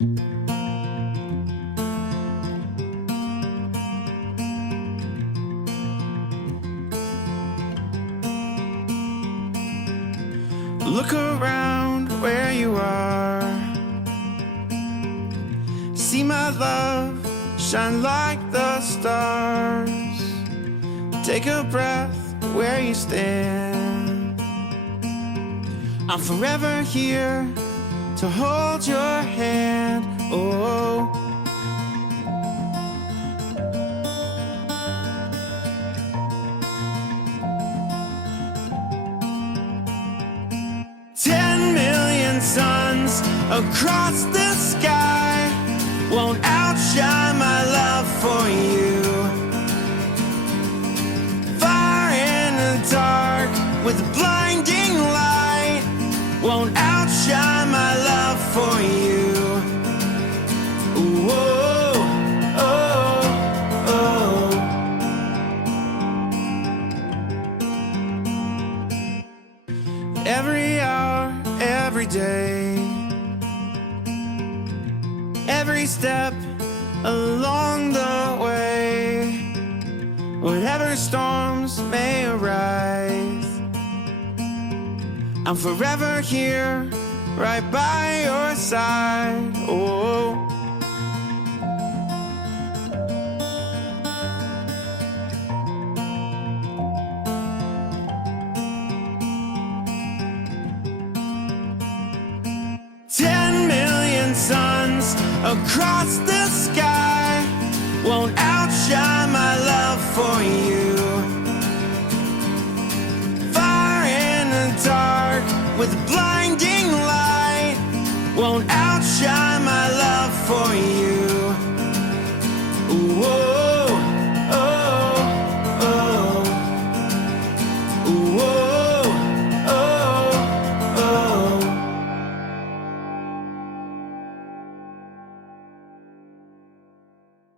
Look around where you are. See my love shine like the stars. Take a breath where you stand. I'm forever here to hold your hand. Oh, 10 million suns across the sky won't outshine my love for you. Fire in the dark with a blinding light won't outshine my love for you. Ooh, oh, oh, oh. Every hour, every day, every step along the way, whatever storms may arise, I'm forever here, right by your side. Oh, 10 million suns across the sky won't outshine my love for you. Fire in the dark with a blinding light won't outshine my love for you. Ooh, oh, oh, oh. Ooh, oh.